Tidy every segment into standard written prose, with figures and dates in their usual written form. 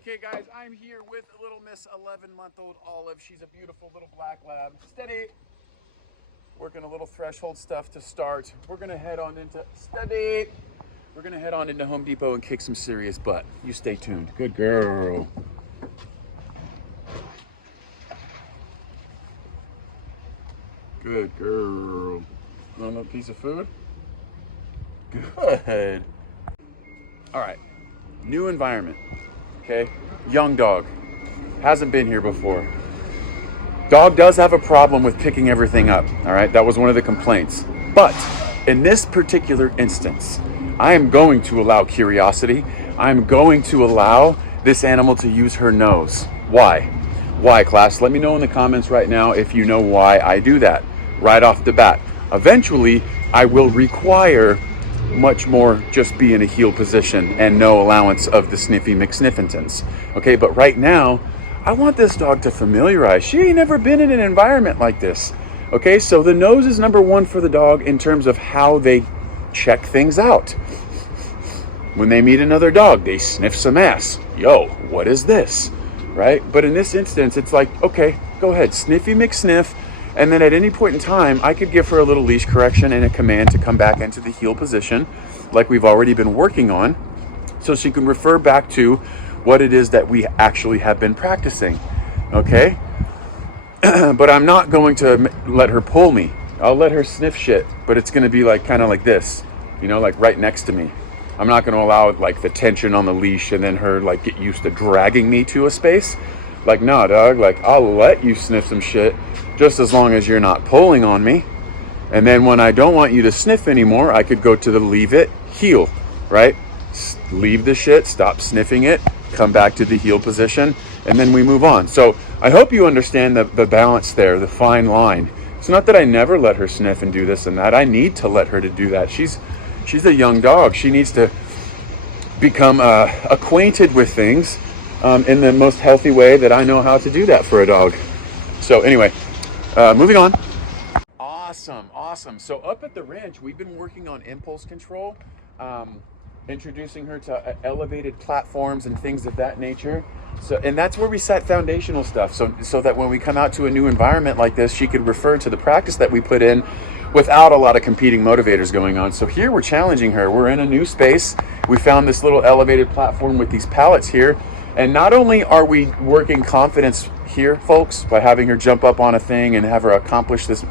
Okay, guys, I'm here with little Miss 11-month-old Olive. She's a beautiful little black lab. Steady. Working a little threshold stuff to start. We're gonna head on into steady. We're gonna head on into Home Depot and kick some serious butt. You stay tuned. Good girl. Good girl. Want another piece of food? Good. All right. New environment. Okay. Young dog. Hasn't been here before. Dog does have a problem with picking everything up. All right. That was one of the complaints. But in this particular instance, I am going to allow curiosity. I'm going to allow this animal to use her nose. Why? Why, class? Let me know in the comments right now if you know why I do that right off the bat. Eventually, I will require much more just be in a heel position and no allowance of the sniffy McSniffingtons. Okay, but right now, I want this dog to familiarize. She ain't never been in an environment like this. Okay, so the nose is number one for the dog in terms of how they check things out. When they meet another dog, they sniff some ass. Yo, what is this? Right? But in this instance, it's like, okay, go ahead, sniffy McSniff. And then at any point in time, I could give her a little leash correction and a command to come back into the heel position like we've already been working on, so she can refer back to what it is that we actually have been practicing, okay? But I'm not going to let her pull me. I'll let her sniff shit, but it's gonna be like kind of like this, you know, like right next to me. I'm not gonna allow like the tension on the leash and then her like get used to dragging me to a space. Like, nah, dog, like I'll let you sniff some shit just as long as you're not pulling on me. And then when I don't want you to sniff anymore, I could go to the leave it, heel, right? Leave the shit, stop sniffing it, come back to the heel position, and then we move on. So I hope you understand the balance there, the fine line. It's not that I never let her sniff and do this and that. I need to let her to do that. She's a young dog. She needs to become acquainted with things in the most healthy way that I know how to do that for a dog. So anyway, moving on. Awesome. So up at the ranch, we've been working on impulse control, introducing her to elevated platforms and things of that nature. So, and that's where we set foundational stuff. So that when we come out to a new environment like this, she could refer to the practice that we put in without a lot of competing motivators going on. So here we're challenging her. We're in a new space. We found this little elevated platform with these pallets here. And not only are we working confidence here, folks, by having her jump up on a thing and have her accomplish this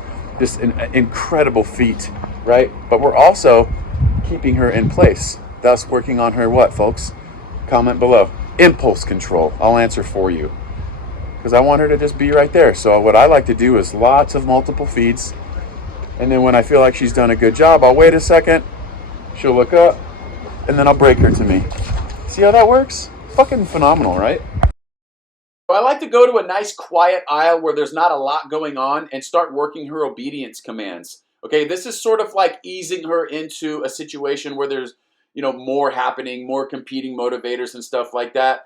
incredible feat, right? But we're also keeping her in place, thus working on her what, folks? Comment below. Impulse control. I'll answer for you because I want her to just be right there. So what I like to do is lots of multiple feeds. And then when I feel like she's done a good job, I'll wait a second. She'll look up and then I'll break her to me. See how that works? Fucking phenomenal, right? I like to go to a nice quiet aisle where there's not a lot going on and start working her obedience commands. Okay, this is sort of like easing her into a situation where there's, you know, more happening, more competing motivators and stuff like that.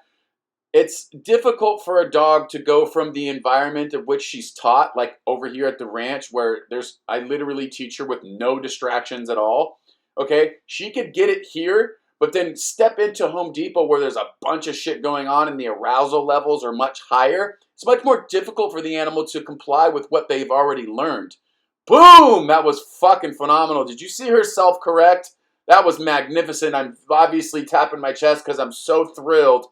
It's difficult for a dog to go from the environment of which she's taught, like over here at the ranch where I literally teach her with no distractions at all. Okay, she could get it here, but then step into Home Depot where there's a bunch of shit going on and the arousal levels are much higher. It's much more difficult for the animal to comply with what they've already learned. Boom! That was fucking phenomenal. Did you see her self-correct? That was magnificent. I'm obviously tapping my chest because I'm so thrilled.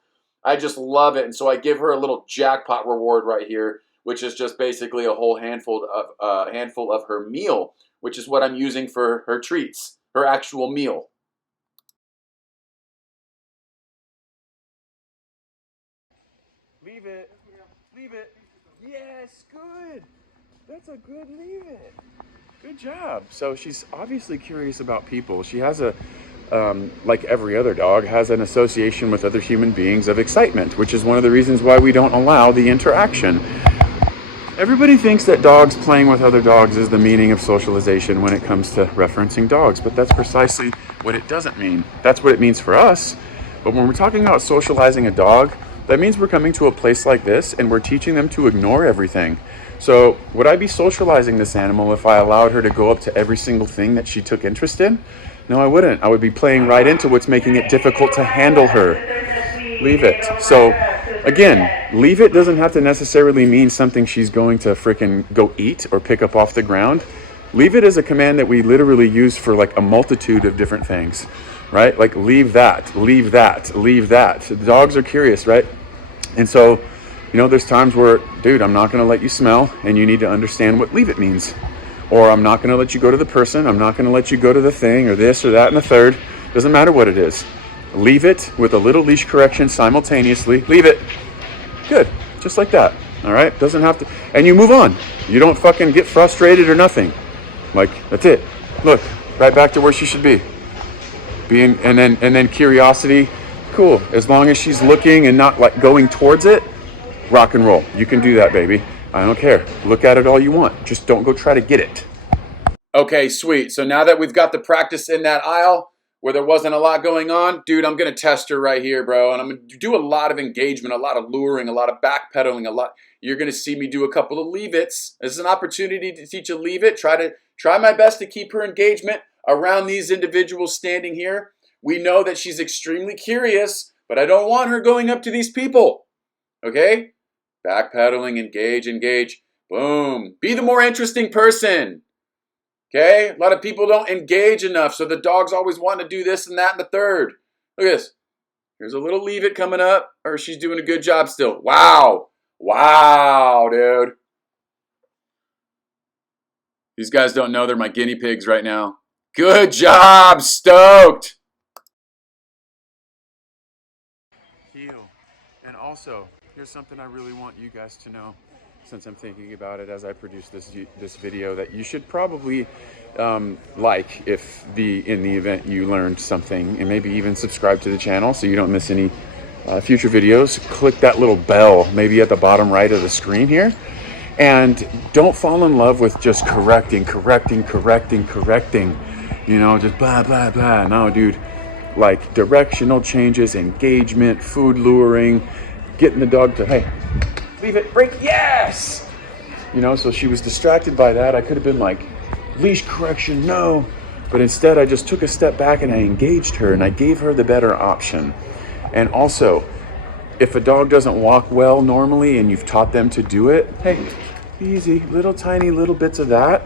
I just love it. And so I give her a little jackpot reward right here, which is just basically a whole handful of her meal, which is what I'm using for her treats, her actual meal. Leave it. Leave it. Yes, good. That's a good leave it. Good job. So she's obviously curious about people. She has like every other dog, has an association with other human beings of excitement, which is one of the reasons why we don't allow the interaction. Everybody thinks that dogs playing with other dogs is the meaning of socialization when it comes to referencing dogs, but that's precisely what it doesn't mean. That's what it means for us. But when we're talking about socializing a dog, that means we're coming to a place like this and we're teaching them to ignore everything. So would I be socializing this animal if I allowed her to go up to every single thing that she took interest in? No, I wouldn't. I would be playing right into what's making it difficult to handle her. Leave it. So, again, leave it doesn't have to necessarily mean something she's going to freaking go eat or pick up off the ground. Leave it is a command that we literally use for like a multitude of different things, right? Like leave that, leave that, leave that. The dogs are curious, right? And so, you know, there's times where, dude, I'm not going to let you smell, and you need to understand what leave it means. Or I'm not going to let you go to the person. I'm not going to let you go to the thing or this or that and the third. Doesn't matter what it is. Leave it with a little leash correction simultaneously. Leave it. Good. Just like that. All right? Doesn't have to. And you move on. You don't fucking get frustrated or nothing. Like, that's it. Look, right back to where she should be. And then curiosity. Cool. As long as she's looking and not like going towards it, rock and roll. You can do that, baby. I don't care. Look at it all you want. Just don't go try to get it. Okay, sweet. So now that we've got the practice in that aisle where there wasn't a lot going on, dude, I'm going to test her right here, bro. And I'm going to do a lot of engagement, a lot of luring, a lot of backpedaling, a lot. You're going to see me do a couple of leave-its. This is an opportunity to teach a leave-it. Try my best to keep her engagement around these individuals standing here. We know that she's extremely curious, but I don't want her going up to these people. Okay? Backpedaling, engage, engage. Boom. Be the more interesting person. Okay? A lot of people don't engage enough, so the dog's always want to do this and that and the third. Look at this. Here's a little leave it coming up, or she's doing a good job still. Wow. Wow, dude. These guys don't know they're my guinea pigs right now. Good job. Stoked. Heal. And also, here's something I really want you guys to know, since I'm thinking about it as I produce this video, that you should probably like if in the event you learned something, and maybe even subscribe to the channel so you don't miss any future videos. Click that little bell maybe at the bottom right of the screen here, and don't fall in love with just correcting, you know, just blah blah blah. No, dude, like directional changes, engagement, food luring, getting the dog to, hey, leave it, break, yes! You know, so she was distracted by that. I could have been like, leash correction, no. But instead, I just took a step back and I engaged her and I gave her the better option. And also, if a dog doesn't walk well normally and you've taught them to do it, hey, easy, little tiny little bits of that.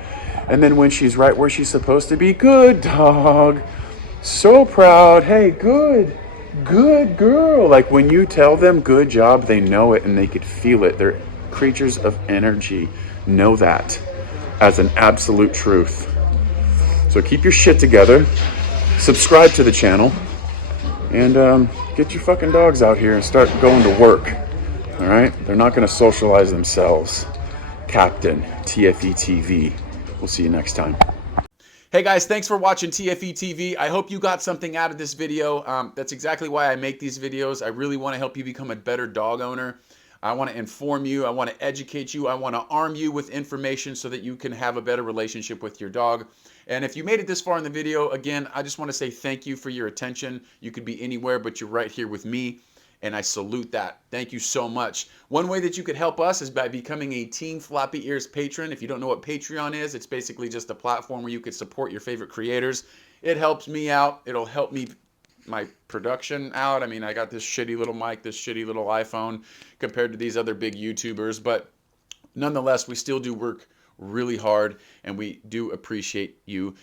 And then when she's right where she's supposed to be, good dog, so proud, hey, good girl. Like when you tell them good job, they know it and they could feel it. They're creatures of energy. Know that as an absolute truth. So keep your shit together, subscribe to the channel, and get your fucking dogs out here and start going to work. All right? They're not going to socialize themselves. Captain, TFE TV. We'll see you next time. Hey guys, thanks for watching TFE TV. I hope you got something out of this video. That's exactly why I make these videos. I really want to help you become a better dog owner. I want to inform you. I want to educate you. I want to arm you with information so that you can have a better relationship with your dog. And if you made it this far in the video, again, I just want to say thank you for your attention. You could be anywhere, but you're right here with me, and I salute that. Thank you so much. One way that you could help us is by becoming a Team Floppy Ears patron. If you don't know what Patreon is, it's basically just a platform where you could support your favorite creators. It helps me out. It'll help me my production out. I mean, I got this shitty little mic, this shitty little iPhone compared to these other big YouTubers, but nonetheless, we still do work really hard, and we do appreciate you.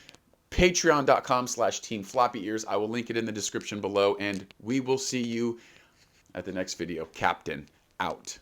Patreon.com/Team Floppy Ears. I will link it in the description below, and we will see you at the next video. Captain, out.